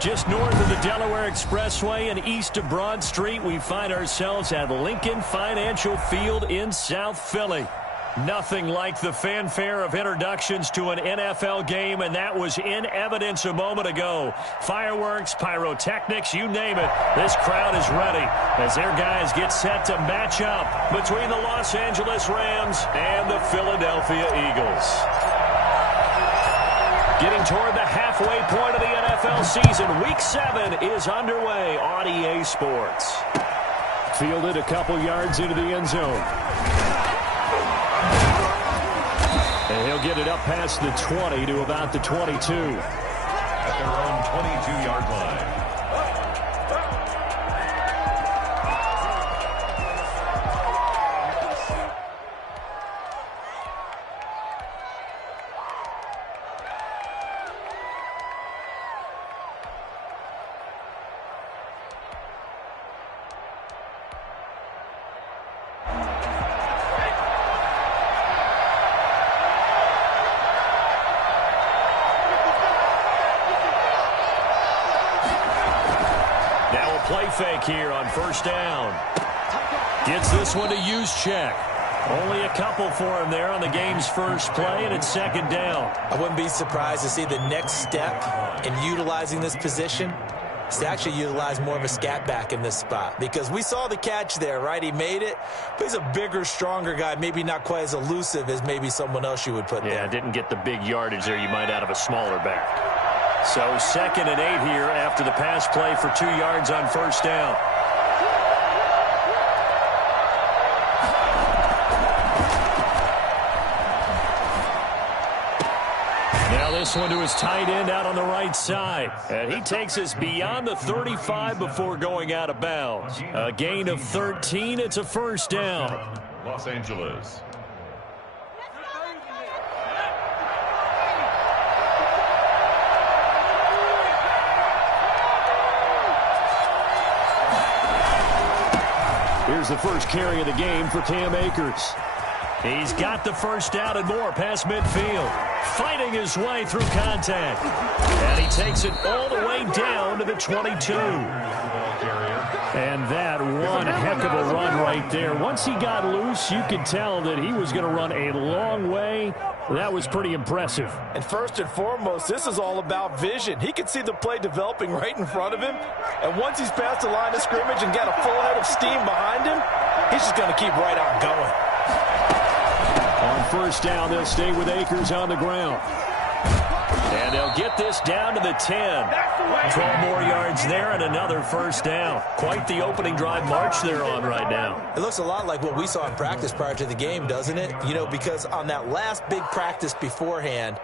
Just north of the Delaware Expressway and east of Broad Street, we find ourselves at Lincoln Financial Field in South Philly. Nothing like the fanfare of introductions to an NFL game, and that was in evidence a moment ago. Fireworks, pyrotechnics, you name it. This crowd is ready as their guys get set to match up between the Los Angeles Rams and the Philadelphia Eagles. Getting toward the halfway point of the NFL season, Week 7 is underway on EA Sports. Fielded a couple yards into the end zone. And he'll get it up past the 20 to about the 22. At their own 22-yard line. Play fake here on first down. Gets this one to Juszczyk. Only a couple for him there on the game's first play, and it's second down. I wouldn't be surprised to see the next step in utilizing this position is to actually utilize more of a scat back in this spot, because we saw the catch there, right? He made it, but he's a bigger, stronger guy, maybe not quite as elusive as maybe someone else you would put there. Yeah, didn't get the big yardage there you might out of a smaller back. So 2nd and 8 here after the pass play for 2 yards on first down. Now this one to his tight end out on the right side. And he takes us beyond the 35 before going out of bounds. A gain of 13. It's a first down. Los Angeles. Here's the first carry of the game for Cam Akers. He's got the first down and more past midfield. Fighting his way through contact. And he takes it all the way down to the 22. And that one heck of a run right there. Once he got loose, you could tell that he was going to run a long way. That was pretty impressive. And first and foremost, this is all about vision. He could see the play developing right in front of him. And once he's past the line of scrimmage and got a full head of steam behind him, he's just going to keep right on going. On first down, they'll stay with Akers on the ground. And they'll get this down to the 10. 12 more yards there and another first down. Quite the opening drive march they're on right now. It looks a lot like what we saw in practice prior to the game, doesn't it? You know, because on that last big practice beforehand,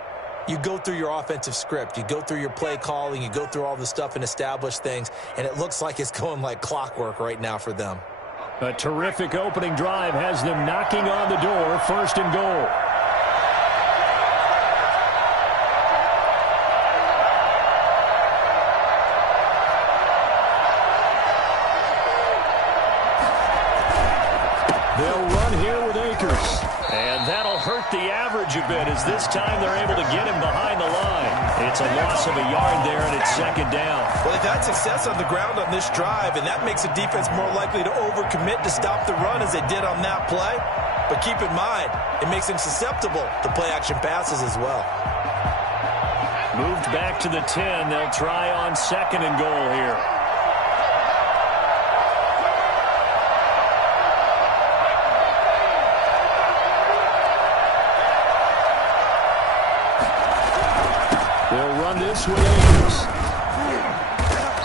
you go through your offensive script. You go through your play calling. You go through all the stuff and establish things. And it looks like it's going like clockwork right now for them. A terrific opening drive has them knocking on the door. First and goal. They'll run here with Akers. And that'll hurt the average a bit as this time they're able to get him behind the line. It's a loss of a yard there, and it's second down. Well, they've had success on the ground on this drive, and that makes the defense more likely to overcommit to stop the run as they did on that play. But keep in mind, it makes them susceptible to play-action passes as well. Moved back to the 10. They'll try on second and goal here. They'll run this with Akers.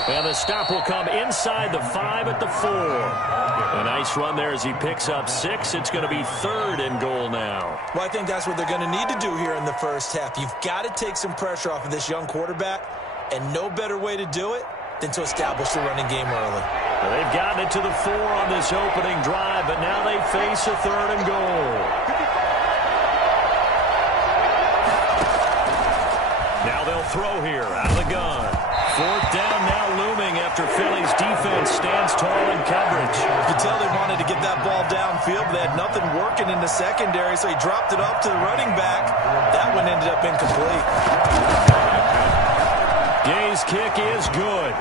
And the stop will come inside the 5 at the 4. A nice run there as he picks up 6. It's going to be third and goal now. Well, I think that's what they're going to need to do here in the first half. You've got to take some pressure off of this young quarterback, and no better way to do it than to establish the running game early. Well, they've gotten it to the 4 on this opening drive, but now they face a third and goal. Now they'll throw here out of the gun. Fourth down now looming after Philly's defense stands tall in coverage. You could tell they wanted to get that ball downfield, but they had nothing working in the secondary, so he dropped it off to the running back. That one ended up incomplete. Gay's kick is good.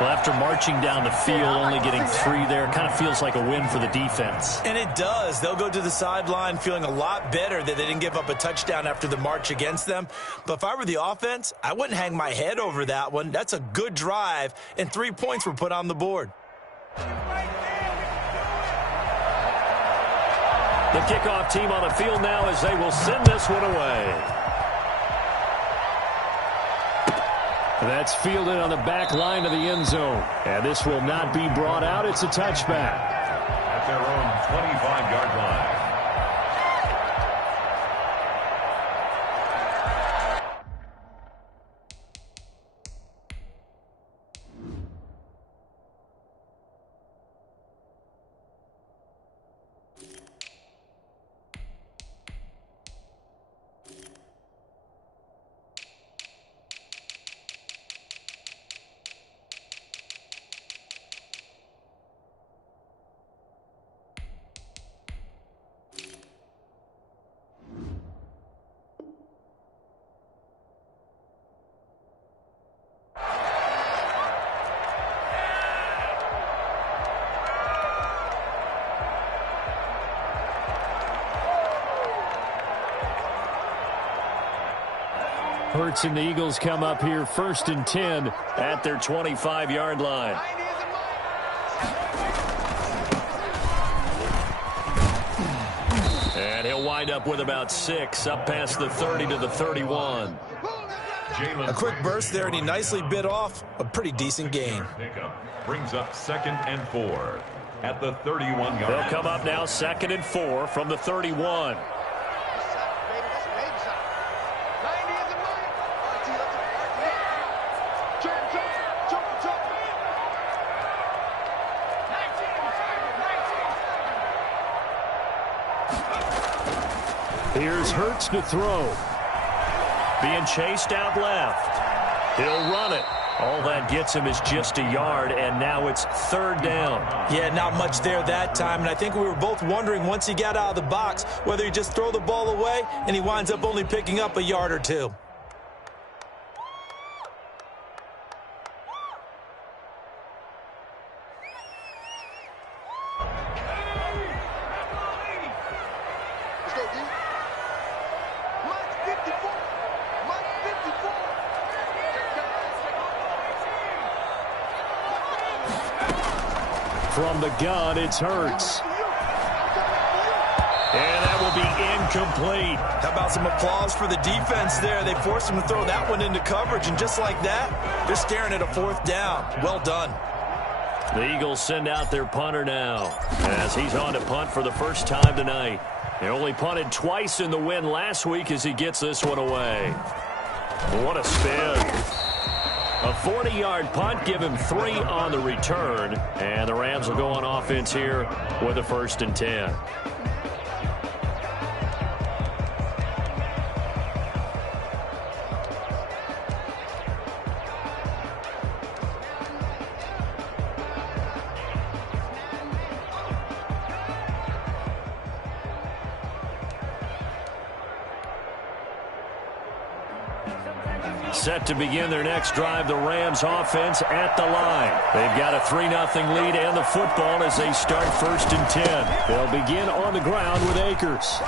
Well, after marching down the field, only getting 3 there, kind of feels like a win for the defense. And it does. They'll go to the sideline feeling a lot better that they didn't give up a touchdown after the march against them. But if I were the offense, I wouldn't hang my head over that one. That's a good drive, and 3 points were put on the board. The kickoff team on the field now as they will send this one away. That's fielded on the back line of the end zone. And this will not be brought out. It's a touchback. At their own 25-yard line. Hurts and the Eagles come up here 1st and 10 at their 25-yard line. And he'll wind up with about 6 up past the 30 to the 31. A quick burst there, and he nicely bit off a pretty decent gain. Pickup brings up 2nd and 4 at the 31-yard line. They'll come up now 2nd and 4 from the 31. Here's Hurts to throw. Being chased out left. He'll run it. All that gets him is just a yard, and now it's 3rd down. Yeah, not much there that time, and I think we were both wondering once he got out of the box whether he just throw the ball away, and he winds up only picking up a yard or 2. From the gun, it's Hurts. And that will be incomplete. How about some applause for the defense there? They forced him to throw that one into coverage, and just like that, they're staring at a 4th down. Well done. The Eagles send out their punter now as he's on to punt for the first time tonight. He only punted twice in the win last week as he gets this one away. What a spin. A 40-yard punt, give him 3 on the return. And the Rams will go on offense here with a 1st and 10. Set to begin their next drive, the Rams offense at the line. They've got a 3-0 lead and the football as they start 1st and 10. They'll begin on the ground with Akers.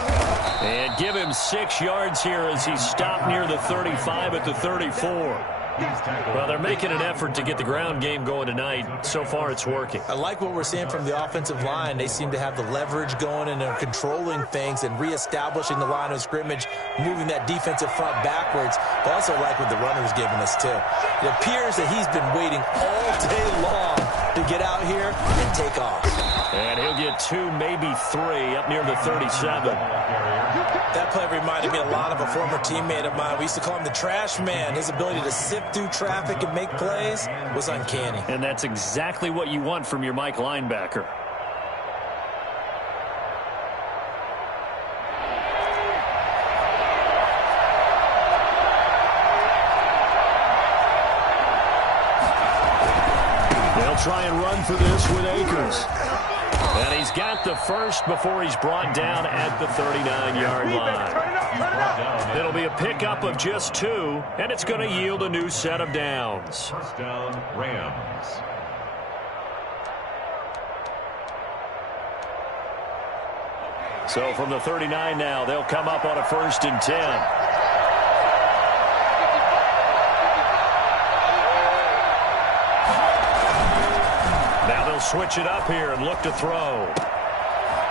And give him 6 yards here as he's stopped near the 35 at the 34. Well, they're making an effort to get the ground game going tonight. So far, it's working. I like what we're seeing from the offensive line. They seem to have the leverage going, and they're controlling things and reestablishing the line of scrimmage, moving that defensive front backwards. But also like what the runner's giving us, too. It appears that he's been waiting all day long to get out here and take off. And he'll get 2, maybe 3 up near the 37. That play reminded me a lot of a former teammate of mine. We used to call him the trash man. His ability to sift through traffic and make plays was uncanny. And that's exactly what you want from your Mike linebacker. They'll try and run for this with Akers. And he's got the first before he's brought down at the 39-yard line. It'll be a pickup of just 2, and it's going to yield a new set of downs. First down, Rams. So from the 39 now, they'll come up on a 1st and 10. Now they'll switch it up here and look to throw.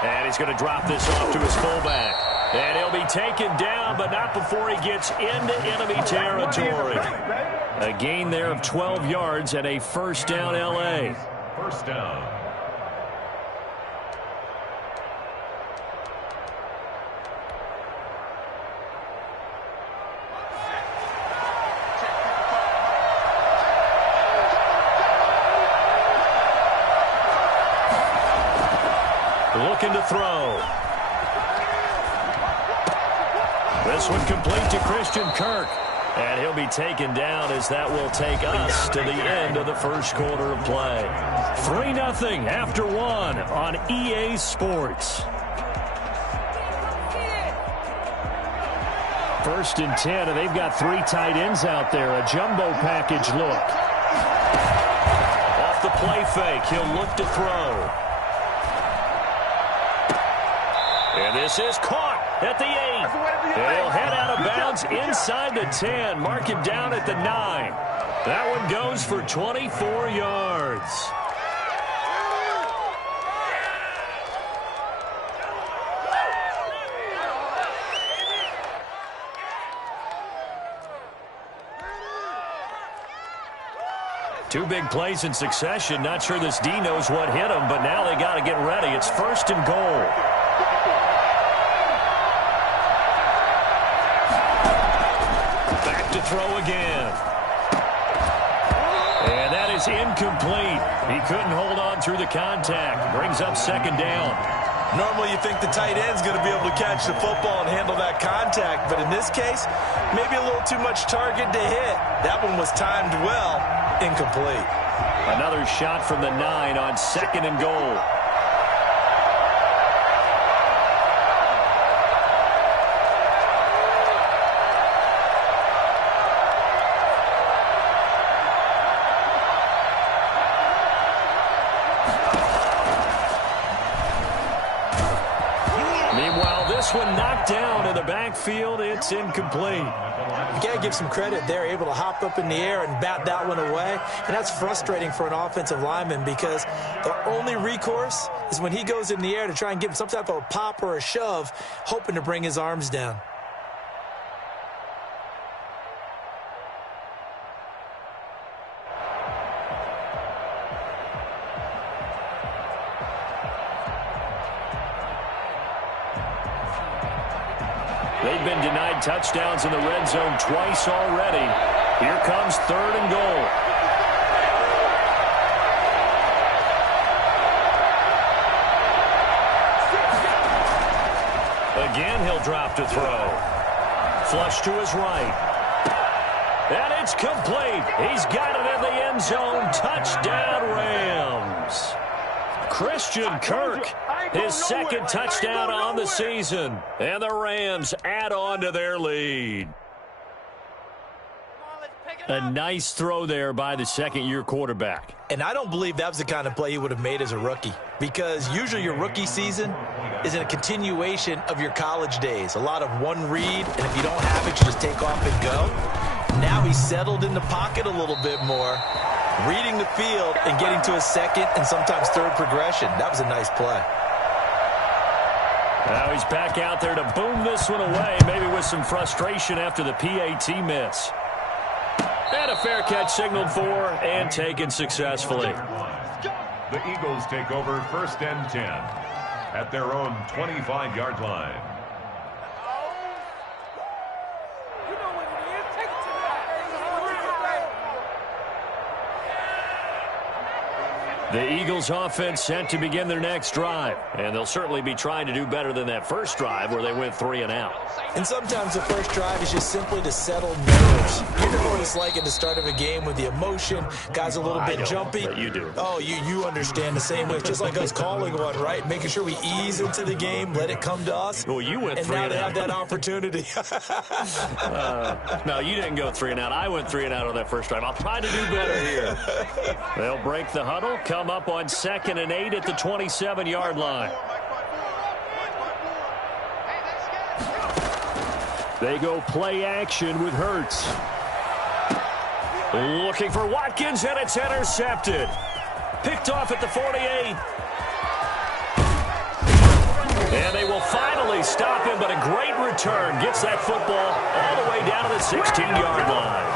And he's going to drop this off to his fullback. And he'll be taken down, but not before he gets into enemy territory. A gain there of 12 yards and a 1st down, L.A. First down. Looking to throw. This one complete to Christian Kirk. And he'll be taken down as that will take us to the end of the first quarter of play. 3-0 after 1 on EA Sports. 1st and 10, and they've got 3 tight ends out there. A jumbo package look. Off the play fake, he'll look to throw. And this is caught at the 8. And he'll head out of bounds inside the 10. Mark him down at the 9. That one goes for 24 yards. Two big plays in succession. Not sure this D knows what hit him, but now they got to get ready. It's 1st and goal. To throw again. And that is incomplete. He couldn't hold on through the contact. Brings up 2nd down. Normally you think the tight end's going to be able to catch the football and handle that contact, but in this case, maybe a little too much target to hit. That one was timed well. Incomplete. Another shot from the 9 on 2nd and goal. This one knocked down in the backfield. It's incomplete. You got to give some credit. They're able to hop up in the air and bat that one away. And that's frustrating for an offensive lineman because the only recourse is when he goes in the air to try and give him some type of a pop or a shove, hoping to bring his arms down. They've been denied touchdowns in the red zone twice already. Here comes 3rd and goal. Again, he'll drop to throw. Flush to his right. And it's complete. He's got it in the end zone. Touchdown, Rams. Christian Kirk, his 2nd touchdown on the season. And the Rams add on to their lead. A nice throw there by the 2nd-year quarterback. And I don't believe that was the kind of play he would have made as a rookie, because usually your rookie season is in a continuation of your college days. A lot of one read, and if you don't have it, you just take off and go. Now he's settled in the pocket a little bit more, reading the field and getting to a 2nd and sometimes 3rd progression. That was a nice play. Now he's back out there to boom this one away, maybe with some frustration after the PAT miss. And a fair catch signaled for and taken successfully. The Eagles take over 1st and 10 at their own 25-yard line. The Eagles offense set to begin their next drive, and they'll certainly be trying to do better than that first drive where they went 3 and out. And sometimes the first drive is just simply to settle nerves. You know what it's like at the start of a game with the emotion. Guys a little bit jumpy. But you do. Oh, you understand the same way. It's just like us calling one, right? Making sure we ease into the game, let it come to us. Well, you went 3 and out. And now they have that opportunity. No, you didn't go 3 and out. I went 3 and out on that first drive. I'll try to do better here. They'll break the huddle, come up on 2nd and 8 at the 27-yard line. They go play action with Hurts. Looking for Watkins, and it's intercepted. Picked off at the 48. And they will finally stop him, but a great return. Gets that football all the way down to the 16-yard line.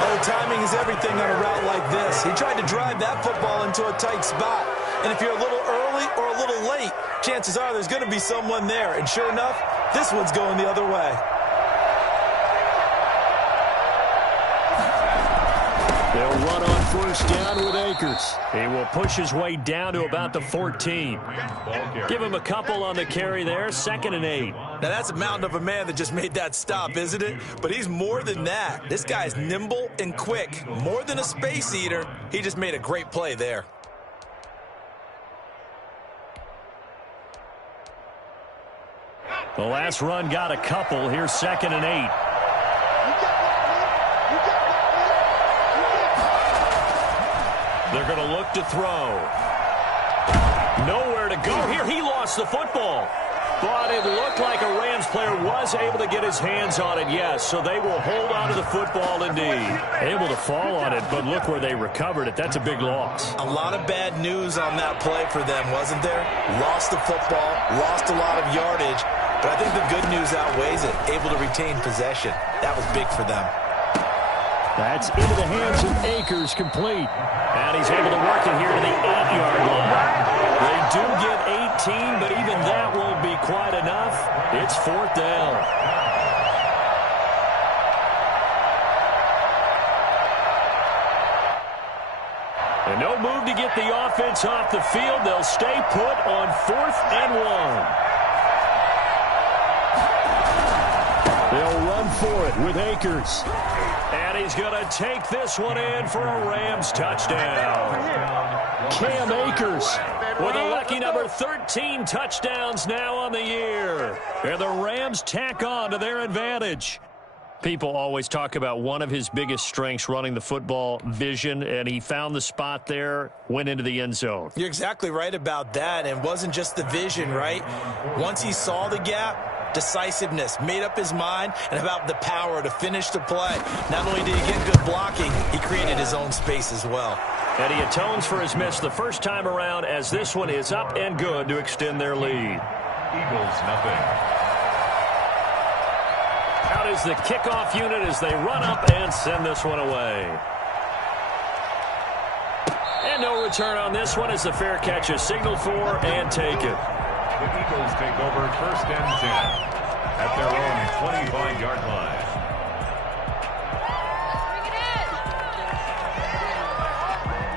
Oh, timing is everything on a route like this. He tried to drive that football into a tight spot. And if you're a little early or a little late, chances are there's going to be someone there. And sure enough, this one's going the other way. They'll run on first down with Akers. He will push his way down to about the 14. Give him a couple on the carry there, 2nd and 8. Now, that's a mountain of a man that just made that stop, isn't it? But he's more than that. This guy's nimble and quick. More than a space eater. He just made a great play there. The last run got a couple. Here's 2nd and 8. They're going to look to throw. Nowhere to go here. He lost the football. But it looked like a Rams player was able to get his hands on it, yes. So they will hold on to the football indeed. Able to fall on it, but look where they recovered it. That's a big loss. A lot of bad news on that play for them, wasn't there? Lost the football, lost a lot of yardage. But I think the good news outweighs it. Able to retain possession. That was big for them. That's into the hands of Akers, complete. And he's able to work it here to the 8-yard line. They do get 18, but even that won't be quite enough. It's 4th down. And no move to get the offense off the field. They'll stay put on 4th and 1. They'll run for it with Akers. And he's going to take this one in for a Rams touchdown. Cam Akers with a lucky number 13 touchdowns now on the year. And the Rams tack on to their advantage. People always talk about one of his biggest strengths, running the football, vision, and he found the spot there, went into the end zone. You're exactly right about that, and it wasn't just the vision, right? Once he saw the gap, decisiveness, made up his mind, and about the power to finish the play. Not only did he get good blocking, he created his own space as well. And he atones for his miss the first time around as this one is up and good to extend their lead. Eagles, nothing. Out is the kickoff unit as they run up and send this one away. And no return on this one as the fair catch is signaled for and taken. The Eagles take over 1st and 10 at their own 25-yard line.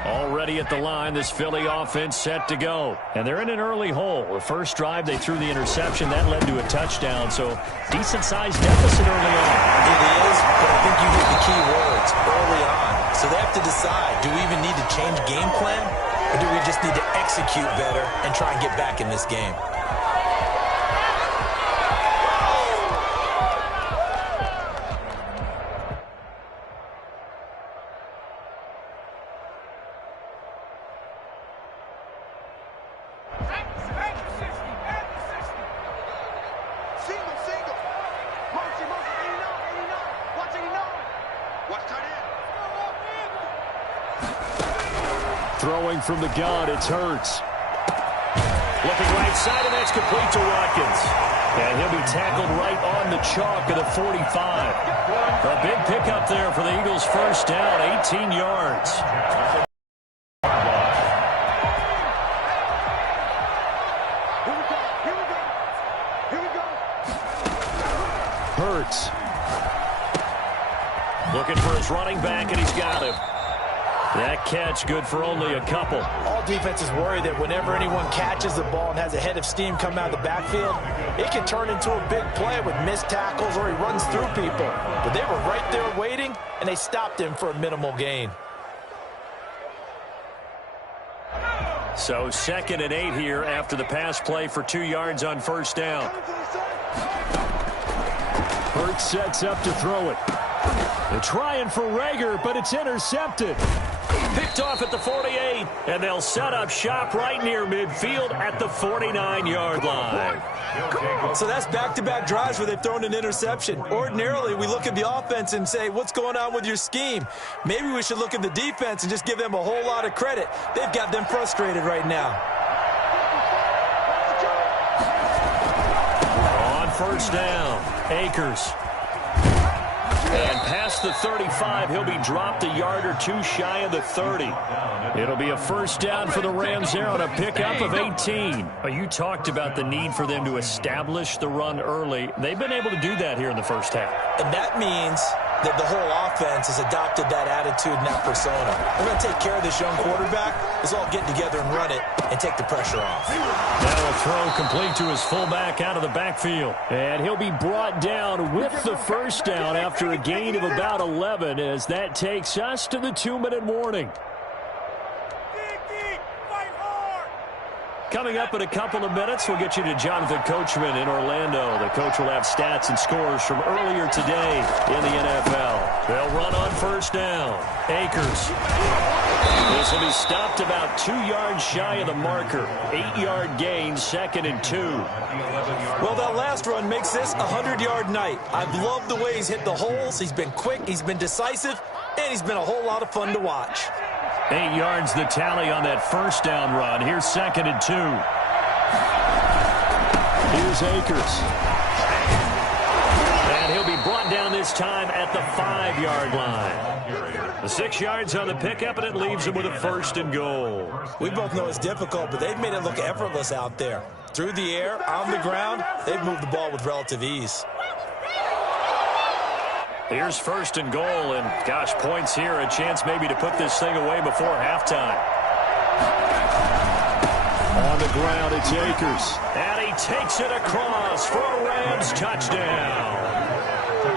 Already at the line, this Philly offense set to go. And they're in an early hole. The first drive, they threw the interception. That led to a touchdown, so decent-sized deficit early on. It is, but I think you hit the key words, early on. So they have to decide, do we even need to change game plan, or do we just need to execute better and try and get back in this game? Throwing from the gun, it's Hurts. Looking right side, and that's complete to Watkins. And he'll be tackled right on the chalk of the 45. A big pickup there for the Eagles' first down, 18 yards. Hurts. Looking for his running back, and he's got him. That catch good for only a couple. All defenses worry that whenever anyone catches the ball and has a head of steam coming out of the backfield, it can turn into a big play with missed tackles or he runs through people. But they were right there waiting, and they stopped him for a minimal gain. So 2nd and 8 here after the pass play for 2 yards on first down. Hurts sets up to throw it. They're trying for Reagor, but it's intercepted. Picked off at the 48, and they'll set up shop right near midfield at the 49-yard line. So that's back-to-back drives where they've thrown an interception. Ordinarily, we look at the offense and say, what's going on with your scheme? Maybe we should look at the defense and just give them a whole lot of credit. They've got them frustrated right now. On first down, Akers. And past the 35, he'll be dropped a yard or two shy of the 30. It'll be a first down for the Rams there on a pickup of 18. You talked about the need for them to establish the run early. They've been able to do that here in the first half. And that means that the whole offense has adopted that attitude and that persona. We're going to take care of this young quarterback. Let's all get together and run it and take the pressure off. Now a throw complete to his fullback out of the backfield. And he'll be brought down with the first down after a gain of about 11 as that takes us to the 2-minute warning. Coming up in a couple of minutes, we'll get you to Jonathan Coachman in Orlando. The coach will have stats and scores from earlier today in the NFL. They'll run on first down. Akers. This will be stopped about 2 yards shy of the marker. 8-yard gain, 2nd and 2. Well, that last run makes this a 100-yard night. I've loved the way he's hit the holes. He's been quick, he's been decisive, and he's been a whole lot of fun to watch. 8 yards the tally on that first down run. Here's 2nd and 2. Here's Akers. And he'll be brought down this time at the 5-yard line. The 6 yards on the pickup, and it leaves him with a 1st and goal. We both know it's difficult, but they've made it look effortless out there. Through the air, on the ground, they've moved the ball with relative ease. Here's 1st and goal, and gosh, points here, a chance maybe to put this thing away before halftime. On the ground, it's Akers. And he takes it across for a Rams touchdown.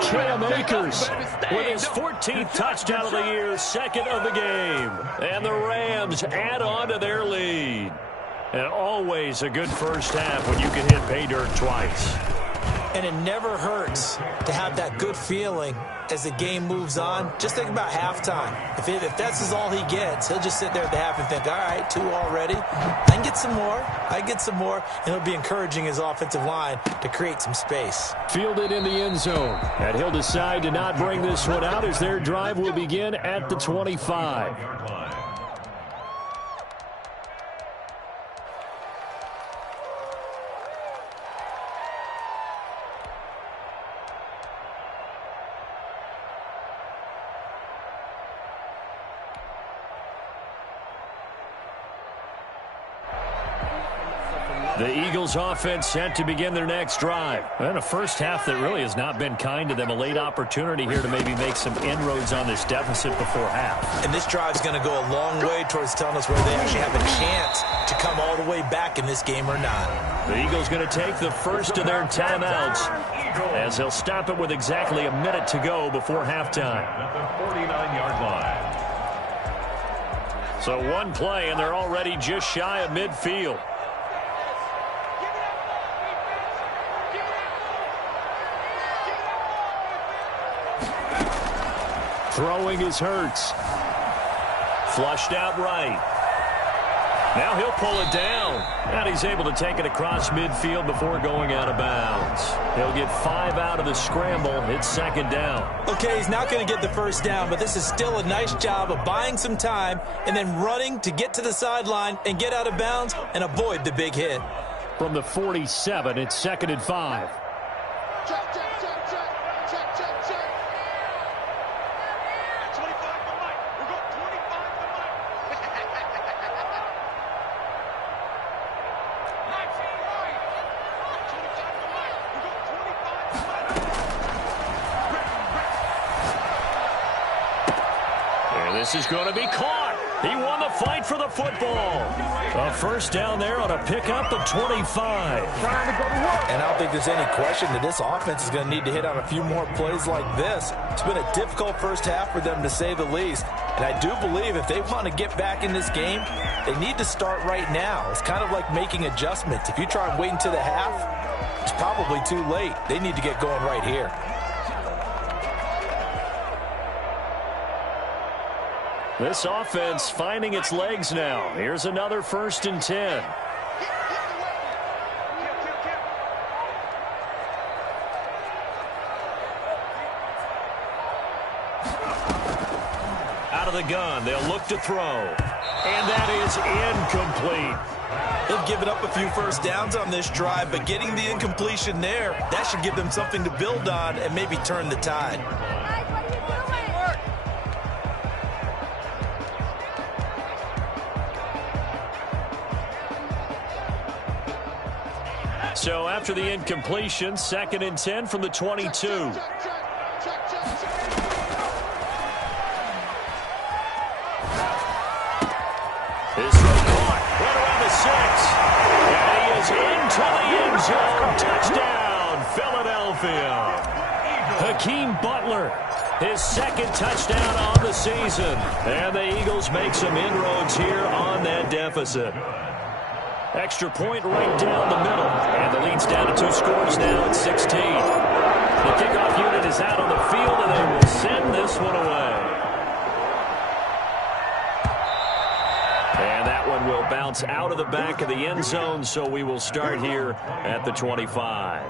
Cam Akers with his 14th touchdown of the year, 2nd of the game. And the Rams add on to their lead. And always a good first half when you can hit pay dirt twice. And it never hurts to have that good feeling as the game moves on. Just think about halftime. If that's all he gets, he'll just sit there at the half and think, all right, 2 already. I can get some more. I can get some more. And he'll be encouraging his offensive line to create some space. Fielded in the end zone. And he'll decide to not bring this one out as their drive will begin at the 25. The Eagles offense set to begin their next drive. And a first half that really has not been kind to them. A late opportunity here to maybe make some inroads on this deficit before half. And this drive's going to go a long way towards telling us whether they actually have a chance to come all the way back in this game or not. The Eagles going to take the first of their timeouts as they'll stop it with exactly a minute to go before halftime. At the 49-yard line. So one play, and they're already just shy of midfield. Throwing is Hurts. Flushed out right. Now he'll pull it down. And he's able to take it across midfield before going out of bounds. He'll get 5 out of the scramble. It's 2nd down. Okay, he's not going to get the first down, but this is still a nice job of buying some time and then running to get to the sideline and get out of bounds and avoid the big hit. From the 47, it's 2nd and 5. This is going to be caught. He won the fight for the football. A first down there on a pickup of 25. And I don't think there's any question that this offense is going to need to hit on a few more plays like this. It's been a difficult first half for them, to say the least. And I do believe if they want to get back in this game, they need to start right now. It's kind of like making adjustments. If you try and wait until the half, it's probably too late. They need to get going right here. This offense finding its legs now. Here's another 1st and 10. Out of the gun, they'll look to throw. And that is incomplete. They've given up a few first downs on this drive, but getting the incompletion there, that should give them something to build on and maybe turn the tide. So after the incompletion, 2nd and 10 from the 22. His throw caught right around the 6. And he is into the end zone. Touchdown, Philadelphia. Hakeem Butler, his 2nd touchdown on the season. And the Eagles make some inroads here on that deficit. Extra point right down the middle. And the lead's down to 2 scores now at 16. The kickoff unit is out on the field, and they will send this one away. And that one will bounce out of the back of the end zone, so we will start here at the 25.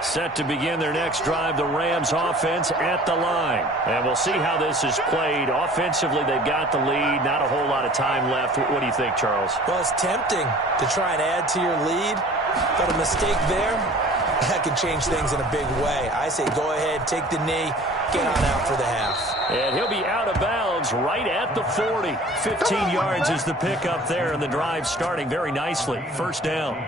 Set to begin their next drive, the Rams offense at the line. And we'll see how this is played. Offensively, they've got the lead. Not a whole lot of time left. What do you think, Charles? Well, it's tempting to try and add to your lead. But a mistake there, that can change things in a big way. I say go ahead, take the knee, get on out for the half. And he'll be out of bounds right at the 40. 15 yards is the pickup there, and the drive starting very nicely. First down.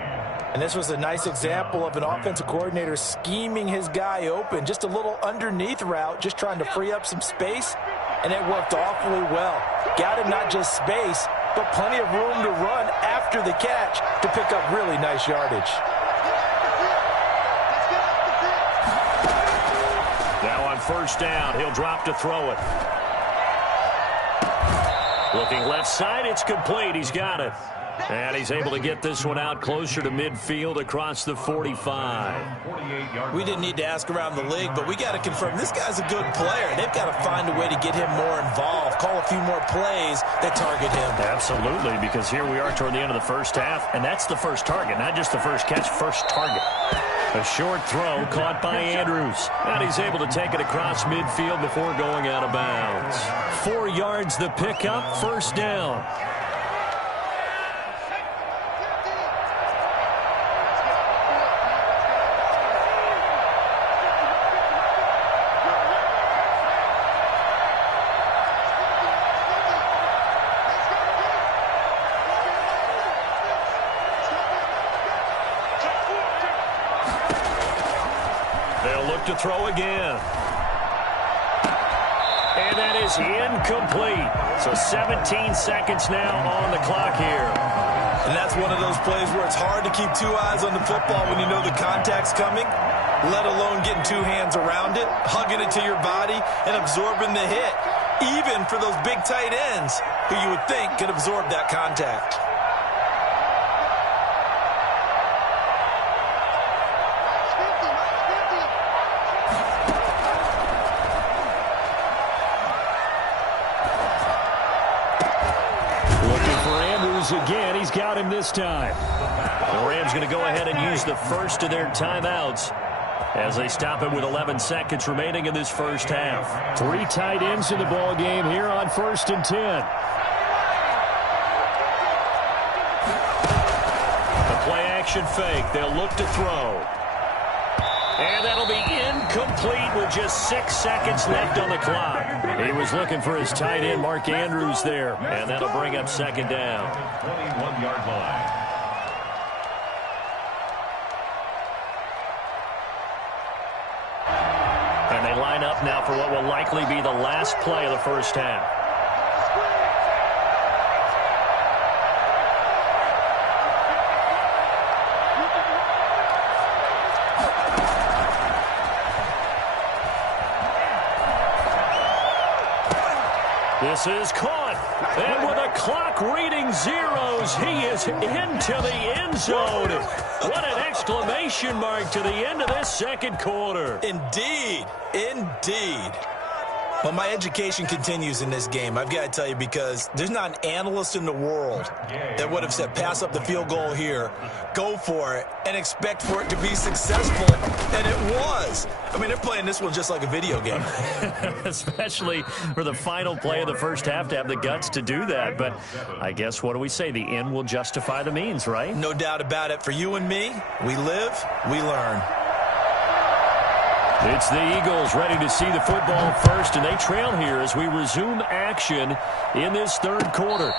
And this was a nice example of an offensive coordinator scheming his guy open. Just a little underneath route, just trying to free up some space, and it worked awfully well. Got him not just space, but plenty of room to run after the catch to pick up really nice yardage. Now on first down, he'll drop to throw it. Looking left side, it's complete. He's got it. And he's able to get this one out closer to midfield across the 45. We didn't need to ask around the league, but we got to confirm this guy's a good player. They've got to find a way to get him more involved, call a few more plays that target him. Absolutely, because here we are toward the end of the first half, and that's the first target, not just the first catch, first target. A short throw caught by Andrews. And he's able to take it across midfield before going out of bounds. 4 yards the pickup, first down. To throw again. And that is incomplete. So 17 seconds now on the clock here. And that's one of those plays where it's hard to keep 2 eyes on the football when you know the contact's coming, let alone getting 2 hands around it, hugging it to your body, and absorbing the hit, even for those big tight ends who you would think could absorb that contact. Again, he's got him this time. The Rams going to go ahead and use the first of their timeouts as they stop it with 11 seconds remaining in this first half. 3 tight ends in the ball game here on 1st and 10. The play action fake. They'll look to throw. And that'll be incomplete with just 6 seconds left on the clock. He was looking for his tight end, Mark Andrews, there. And that'll bring up second down. 21-yard line. And they line up now for what will likely be the last play of the first half. This is caught, and with a clock reading zeros, he is into the end zone. What an exclamation mark to the end of this second quarter. Indeed, indeed. Well, my education continues in this game, I've got to tell you, because there's not an analyst in the world that would have said pass up the field goal here, go for it, and expect for it to be successful, and it was. I mean, they're playing this one just like a video game. Especially for the final play of the first half to have the guts to do that. But I guess, what do we say? The end will justify the means, right? No doubt about it. For you and me, we live, we learn. It's the Eagles ready to see the football first, and they trail here as we resume action in this third quarter.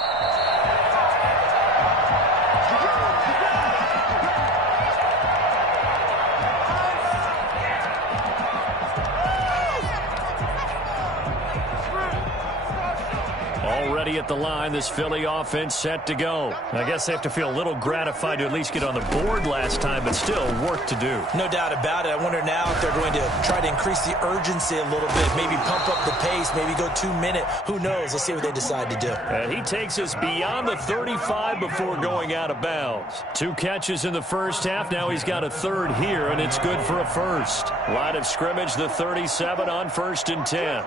Already at the line, this Philly offense set to go. I guess they have to feel a little gratified to at least get on the board last time, but still work to do. No doubt about it. I wonder now if they're going to try to increase the urgency a little bit, maybe pump up the pace, maybe go 2 minute. Who knows? Let's see what they decide to do. And he takes us beyond the 35 before going out of bounds. 2 catches in the first half. Now he's got a third here, and it's good for a first. Line of scrimmage, the 37 on 1st and 10.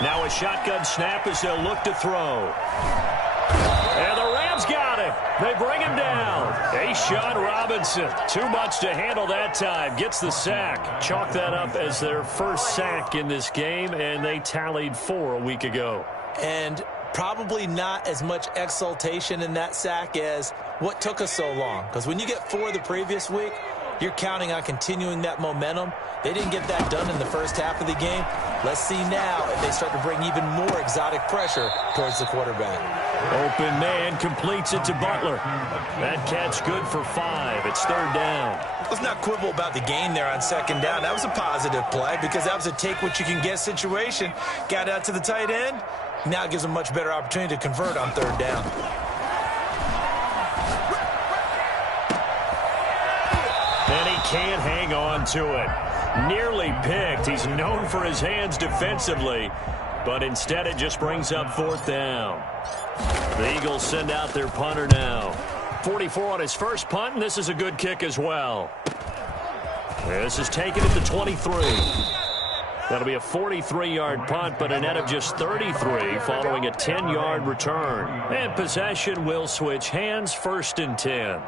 Now a shotgun snap as they'll look to throw. And the Rams got him. They bring him down. A'Shawn Robinson. Too much to handle that time. Gets the sack. Chalk that up as their first sack in this game, and they tallied 4 a week ago. And probably not as much exultation in that sack as what took us so long. Because when you get 4 the previous week, you're counting on continuing that momentum. They didn't get that done in the first half of the game. Let's see now if they start to bring even more exotic pressure towards the quarterback. Open man completes it to Butler. That catch good for 5. It's 3rd down. Let's not quibble about the gain there on 2nd down. That was a positive play because that was a take-what-you-can-get situation. Got out to the tight end. Now it gives them a much better opportunity to convert on 3rd down. And he can't hang on to it. Nearly picked. He's known for his hands defensively, but instead it just brings up 4th down. The Eagles send out their punter now. 44 on his first punt, and this is a good kick as well. This is taken at the 23. That'll be a 43-yard punt, but a net of just 33 following a 10-yard return. And possession will switch hands, 1st and 10.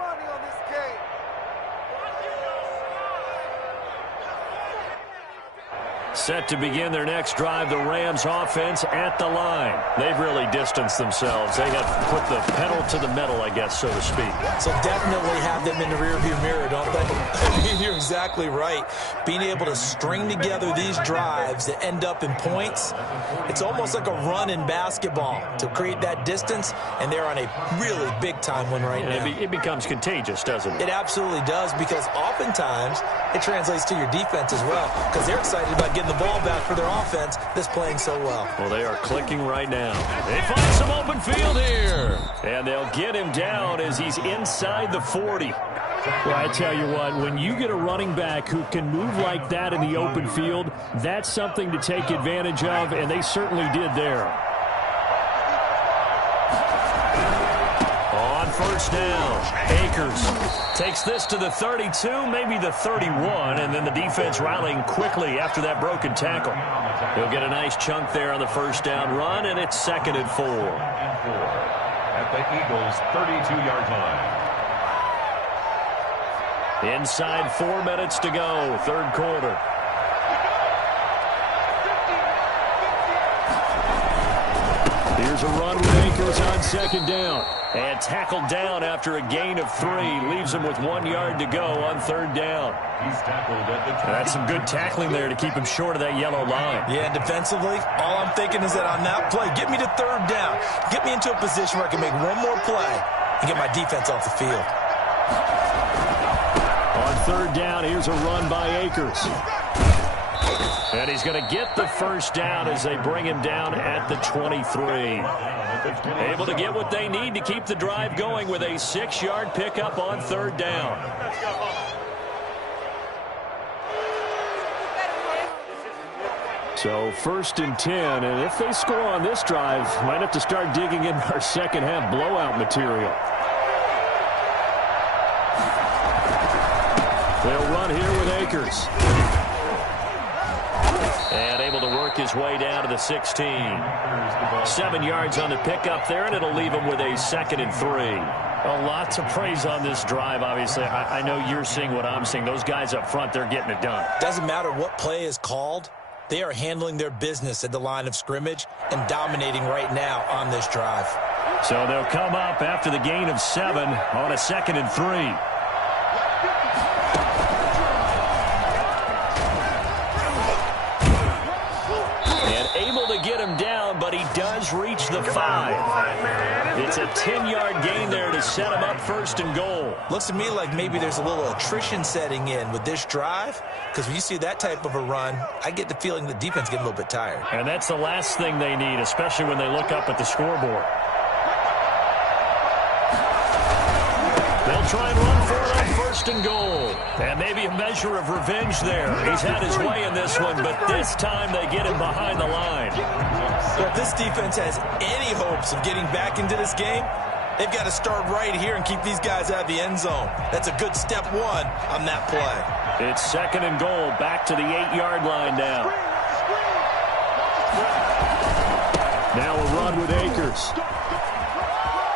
Set to begin their next drive, the Rams offense at the line. They've really distanced themselves. They have put the pedal to the metal, I guess, so to speak. So definitely have them in the rearview mirror, don't they? I mean, you're exactly right. Being able to string together these drives that end up in points, it's almost like a run in basketball to create that distance, and they're on a really big-time one right now. It becomes contagious, doesn't it? It absolutely does, because oftentimes it translates to your defense as well, because they're excited about getting the ball back for their offense that's playing so well. Well, they are clicking right now. They find some open field here. And they'll get him down as he's inside the 40. Well, I tell you what, when you get a running back who can move like that in the open field, that's something to take advantage of, and they certainly did there. On 1st down, Akers takes this to the 32, maybe the 31, and then the defense rallying quickly after that broken tackle. He'll get a nice chunk there on the 1st down run, and it's 2nd and 4. At the Eagles' 32-yard line. Inside 4 minutes to go, 3rd quarter. Here's a run with Akers on 2nd down. And tackled down after a gain of 3. Leaves him with 1 yard to go on 3rd down. He's tackled at the 20. That's some good tackling there to keep him short of that yellow line. Yeah, and defensively, all I'm thinking is that on that play, get me to 3rd down. Get me into a position where I can make one more play and get my defense off the field. On third down, here's a run by Akers. And he's going to get the first down as they bring him down at the 23. Able to get what they need to keep the drive going with a 6-yard pickup on third down. So 1st and 10, and if they score on this drive, might have to start digging in our second half blowout material. They'll run here with Akers. And able to work his way down to the 16. 7 yards on the pickup there, and it'll leave him with a 2nd and 3. Well, lots of praise on this drive, obviously. I know you're seeing what I'm seeing. Those guys up front, they're getting it done. Doesn't matter what play is called. They are handling their business at the line of scrimmage and dominating right now on this drive. So they'll come up after the gain of 7 on a 2nd and 3. And able to get him down, but he does reach the 5. It's a 10-yard gain there to set him up 1st and goal. Looks to me like maybe there's a little attrition setting in with this drive, because when you see that type of a run, I get the feeling the defense getting a little bit tired. And that's the last thing they need, especially when they look up at the scoreboard. They'll try and run for it on 1st and goal. And maybe a measure of revenge there. He's had his way in this one, but this time they get him behind the line. Well, if this defense has any hopes of getting back into this game, they've got to start right here and keep these guys out of the end zone. That's a good step 1 on that play. It's 2nd and goal, back to the 8-yard line now. Now a run with Akers.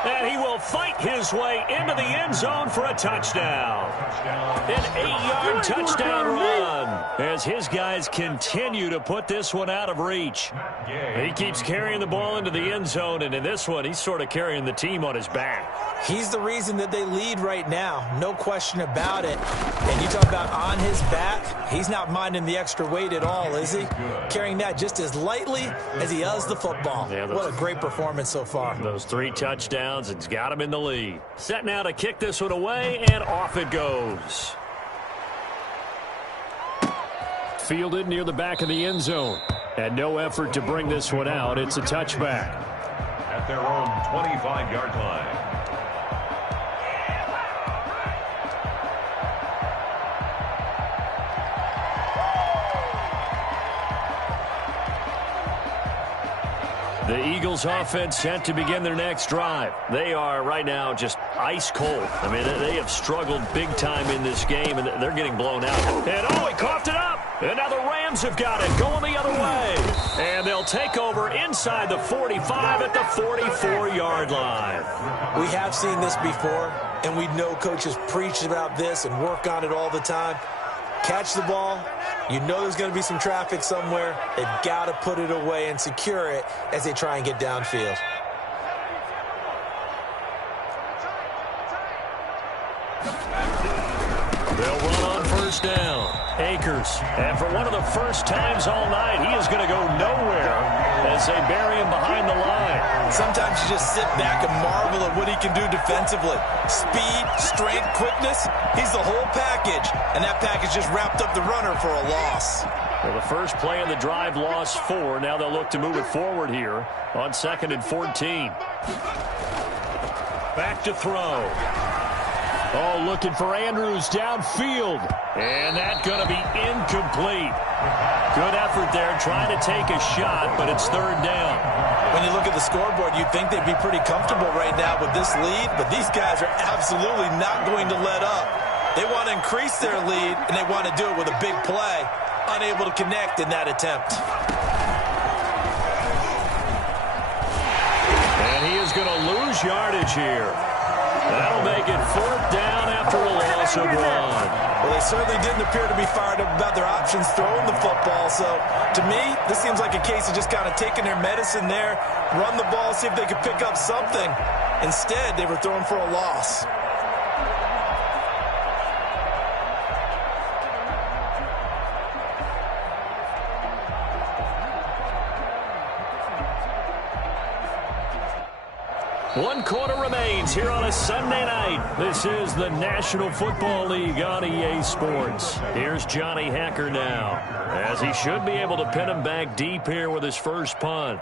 And he will fight his way into the end zone for a touchdown. An 8-yard touchdown run as his guys continue to put this one out of reach. He keeps carrying the ball into the end zone, and in this one, he's sort of carrying the team on his back. He's the reason that they lead right now, no question about it. And you talk about on his back, he's not minding the extra weight at all, is he? Carrying that just as lightly as he does the football. Yeah, what a great performance so far. Those 3 touchdowns, it's got him in the lead. Set now to kick this one away, and off it goes. Fielded near the back of the end zone. And no effort to bring this one out. It's a touchback. At their own 25-yard line. The Eagles offense set to begin their next drive. They are right now just ice cold. I mean, they have struggled big time in this game, and they're getting blown out. And he coughed it up. And now the Rams have got it, going the other way. And they'll take over inside the 45 at the 44-yard line. We have seen this before, and we know coaches preach about this and work on it all the time. Catch the ball. You know there's going to be some traffic somewhere. They've got to put it away and secure it as they try and get downfield. They'll run on 1st down. Akers. And for one of the first times all night, he is going to go nowhere as they bury him behind the line. Sometimes you just sit back and marvel at what he can do defensively. Speed, strength, quickness, he's the whole package. And that package just wrapped up the runner for a loss. Well, the first play of the drive lost 4. Now they'll look to move it forward here on 2nd and 14. Back to throw. Oh, looking for Andrews downfield. And that's going to be incomplete. Good effort there, trying to take a shot, but it's 3rd down. When you look at the scoreboard, you'd think they'd be pretty comfortable right now with this lead, but these guys are absolutely not going to let up. They want to increase their lead, and they want to do it with a big play. Unable to connect in that attempt. And he is going to lose yardage here. That'll make it 4th down after a loss of 1. Well, they certainly didn't appear to be fired up about their options throwing the football. So, to me, this seems like a case of just kind of taking their medicine there, run the ball, see if they could pick up something. Instead, they were throwing for a loss. 1 quarter remains here on a Sunday night. This is the National Football League on EA Sports. Here's Johnny Hekker now, as he should be able to pin him back deep here with his first punt.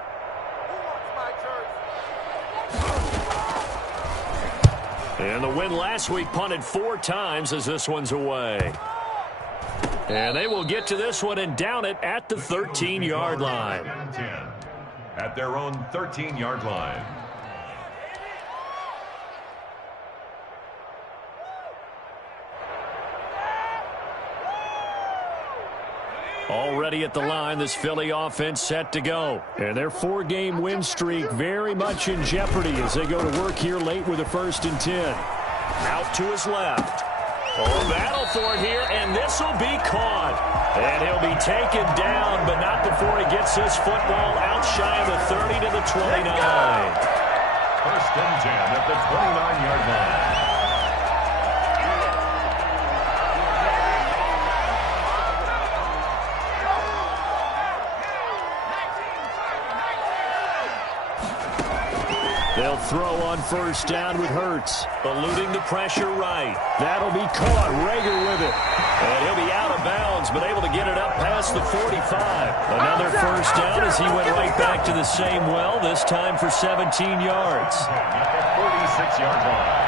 And the win last week punted 4 times as this one's away. And they will get to this one and down it at the 13-yard line. 10 at their own 13-yard line. Already at the line, this Philly offense set to go. And their 4-game win streak very much in jeopardy as they go to work here late with a 1st and 10. Out to his left. Oh, battle for it here, and this will be caught. And he'll be taken down, but not before he gets this football out shy of the 30 to the 29. 1st and 10 at the 29-yard line. They'll throw on 1st down with Hurts, eluding the pressure right. That'll be caught. Rager with it. And he'll be out of bounds, but able to get it up past the 45. Another 1st down as he went right back to the same well, this time for 17 yards. 46-yard line.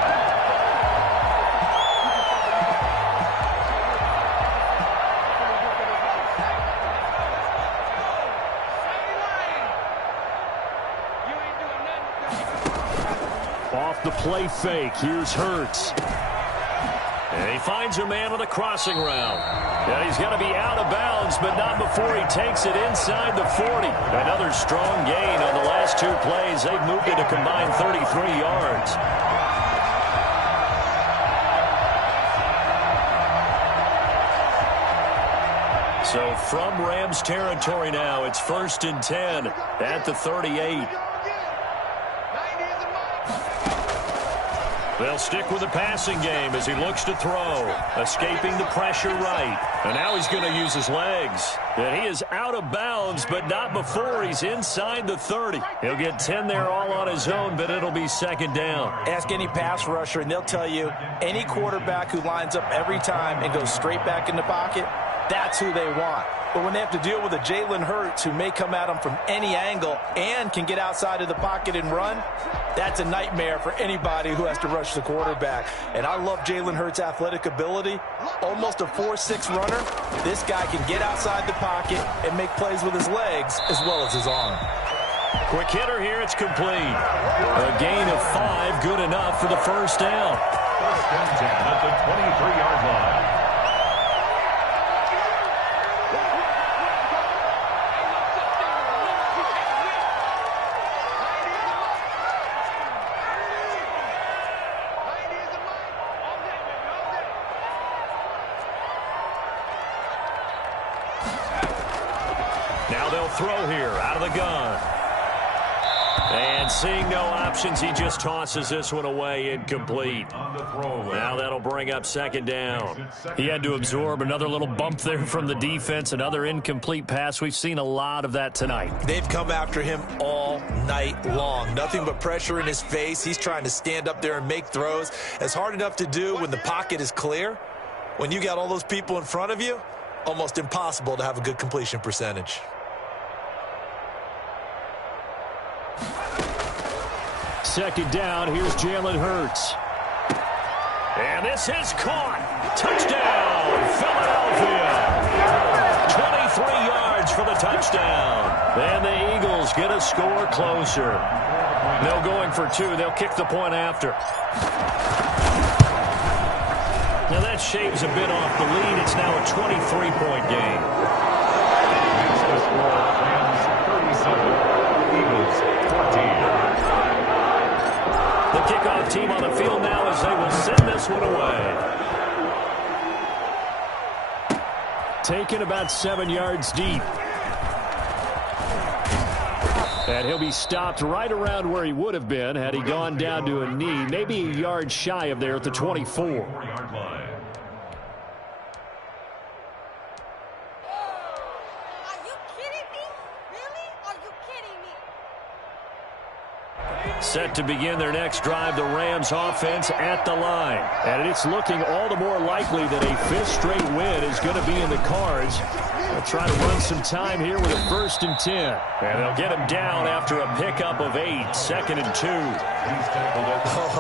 Off the play fake, here's Hurts. And he finds a man on the crossing route. And he's going to be out of bounds, but not before he takes it inside the 40. Another strong gain on the last 2 plays. They've moved it a combined 33 yards. So from Rams territory now, it's 1st and 10 at the 38. They'll stick with the passing game as he looks to throw, escaping the pressure right. And now he's going to use his legs. And he is out of bounds, but not before he's inside the 30. He'll get 10 there all on his own, but it'll be 2nd down. Ask any pass rusher, and they'll tell you any quarterback who lines up every time and goes straight back in the pocket, that's who they want. But when they have to deal with a Jalen Hurts who may come at them from any angle and can get outside of the pocket and run, that's a nightmare for anybody who has to rush the quarterback. And I love Jalen Hurts' athletic ability. Almost a 4.6 runner. This guy can get outside the pocket and make plays with his legs as well as his arm. Quick hitter here, it's complete. A gain of 5, good enough for the 1st down. 1st and 10 at the 23-yard line. Now they'll throw here out of the gun. And seeing no options, he just tosses this one away, incomplete. Now that'll bring up 2nd down. He had to absorb another little bump there from the defense, another incomplete pass. We've seen a lot of that tonight. They've come after him all night long. Nothing but pressure in his face. He's trying to stand up there and make throws. It's hard enough to do when the pocket is clear. When you got all those people in front of you, almost impossible to have a good completion percentage. Second down, here's Jalen Hurts. And this is caught. Touchdown, Philadelphia. 23 yards for the touchdown. And the Eagles get a score closer. They'll going for 2. They'll kick the point after. Now that shaves a bit off the lead. It's now a 23-point game. It's the score, Rams 37, Eagles 14. The kickoff team on the field now as they will send this one away. Taken about 7 yards deep. And he'll be stopped right around where he would have been had he gone down to a knee, maybe a yard shy of there at the 24. 4-yard line. Set to begin their next drive, the Rams offense at the line. And it's looking all the more likely that a fifth straight win is going to be in the cards. They'll try to run some time here with a 1st and 10. And they'll get him down after a pickup of 8, 2nd and 2.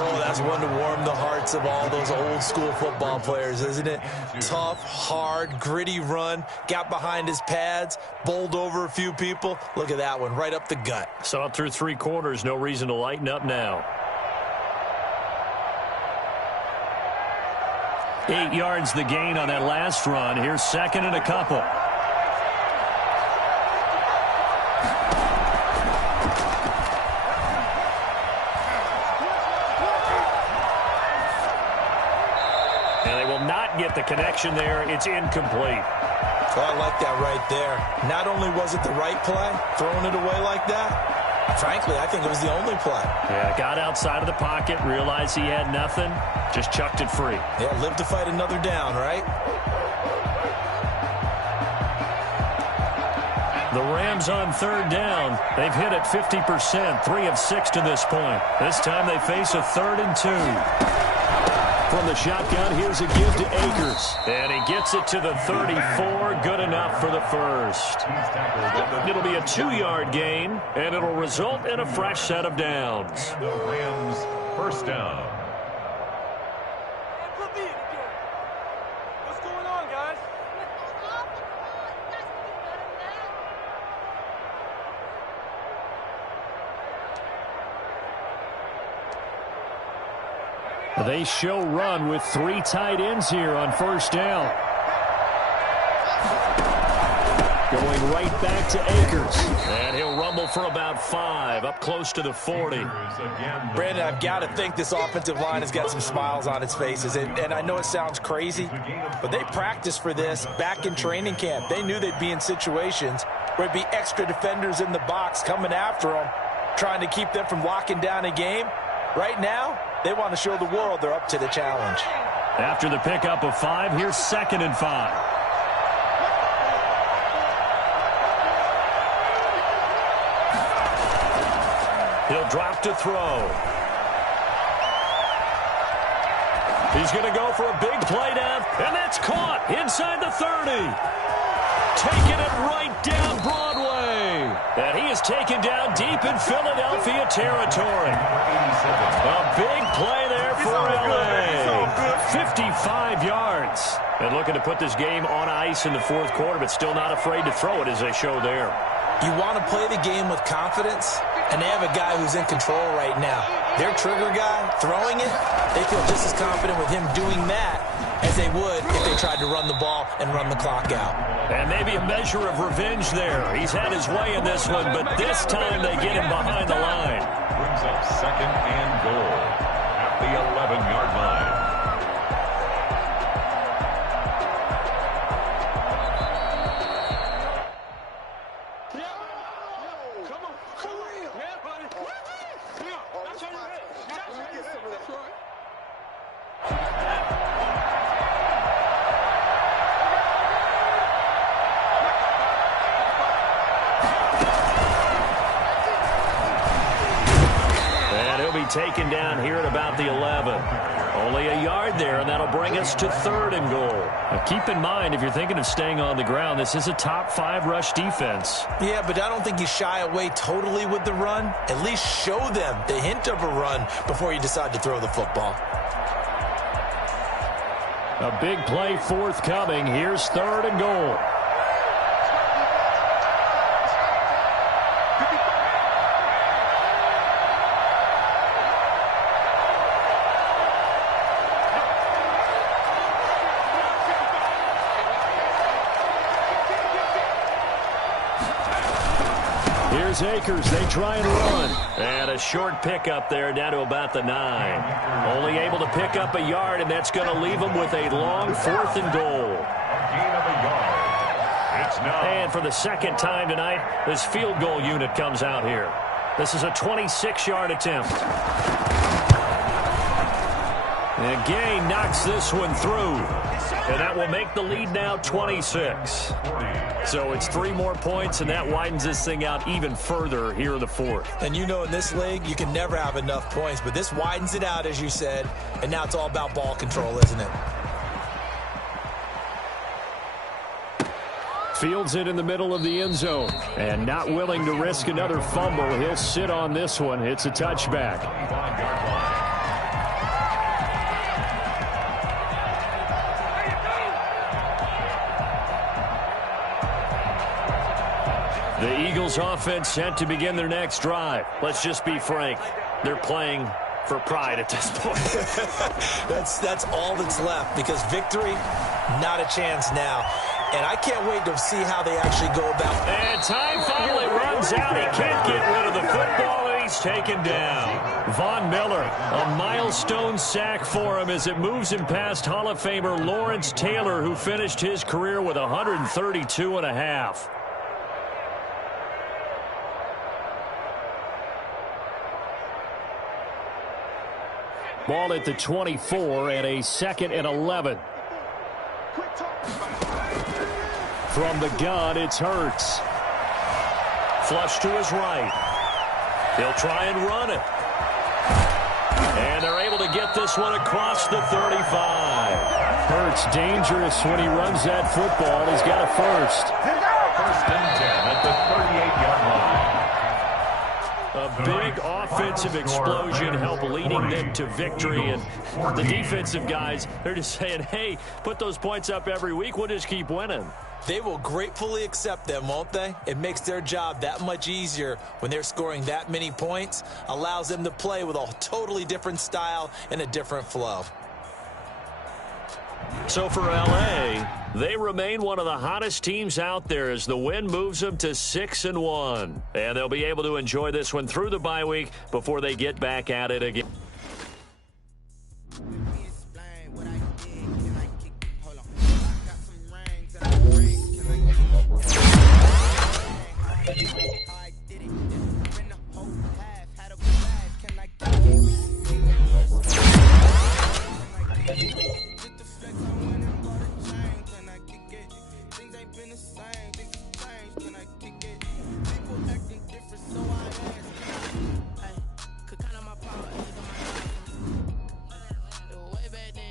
Oh, that's one to warm the hearts of all those old school football players, isn't it? Tough, hard, gritty run, got behind his pads, bowled over a few people. Look at that one, right up the gut. So up through 3 quarters, no reason to lighten up now. 8 yards the gain on that last run. Here's 2nd and a couple. Get the connection there. It's incomplete. Oh, I like that right there. Not only was it the right play, throwing it away like that, frankly, I think it was the only play. Yeah, got outside of the pocket, realized he had nothing, just chucked it free. Yeah, live to fight another down, right? The Rams on 3rd down. They've hit it 50%, 3 of 6 to this point. This time they face a 3rd and 2. From the shotgun, here's a give to Akers. And he gets it to the 34. Good enough for the 1st. It'll be a 2-yard gain, and it'll result in a fresh set of downs. The Rams' 1st down. What's going on, guys? They show run with 3 tight ends here on 1st down. Going right back to Akers. And he'll rumble for about 5, up close to the 40. Brandon, I've got to think this offensive line has got some smiles on its faces. And I know it sounds crazy, but they practiced for this back in training camp. They knew they'd be in situations where there'd be extra defenders in the box coming after them, trying to keep them from locking down a game. Right now, they want to show the world they're up to the challenge. After the pickup of 5, here's 2nd and 5. He'll drop to throw. He's going to go for a big play down, and that's caught inside the 30. Taking it right down Broadway. And he is taken down deep in Philadelphia territory. A big play there for LA. 55 yards. And looking to put this game on ice in the 4th quarter, but still not afraid to throw it as they show there. You want to play the game with confidence, and they have a guy who's in control right now. Their trigger guy, throwing it, they feel just as confident with him doing that as they would if they tried to run the ball and run the clock out. And maybe a measure of revenge there. He's had his way in this one, but this time they get him behind the line. Brings up 2nd and goal at the 11-yard line. Taken down here at about the 11. Only a yard there, and that'll bring us to 3rd and goal. Now keep in mind, if you're thinking of staying on the ground, this is a top 5 rush defense. Yeah, but I don't think you shy away totally with the run. At least show them the hint of a run before you decide to throw the football. A big play forthcoming. Here's 3rd and goal. Here's Akers. They try and run. And a short pickup there down to about the 9. Only able to pick up a yard, and that's going to leave them with a long 4th and goal. Gain of a yard. It's now. And for the 2nd time tonight, this field goal unit comes out here. This is a 26-yard attempt. And Gay knocks this one through. And that will make the lead now 26. So it's 3 more points, and that widens this thing out even further here in the fourth. And you know in this league, you can never have enough points, but this widens it out, as you said, and now it's all about ball control, isn't it? Fields it in the middle of the end zone. And not willing to risk another fumble, he'll sit on this one. It's a touchback. The Eagles offense set to begin their next drive. Let's just be frank. They're playing for pride at this point. That's all that's left, because victory, not a chance now. And I can't wait to see how they actually go about. And time finally runs out. He can't get rid of the football, and he's taken down. Von Miller, a milestone sack for him as it moves him past Hall of Famer Lawrence Taylor, who finished his career with 132.5. Ball at the 24 and a 2nd and 11. From the gun, it's Hurts. Flush to his right. He'll try and run it. And they're able to get this one across the 35. Hurts dangerous when he runs that football. He's got a first. First and 10 at the 38-yard line. A big offensive explosion helped leading them to victory. And the defensive guys, they're just saying, hey, put those points up every week. We'll just keep winning. They will gratefully accept them, won't they? It makes their job that much easier when they're scoring that many points. Allows them to play with a totally different style and a different flow. So for LA, they remain one of the hottest teams out there as the win moves them to 6-1. And they'll be able to enjoy this one through the bye week before they get back at it again.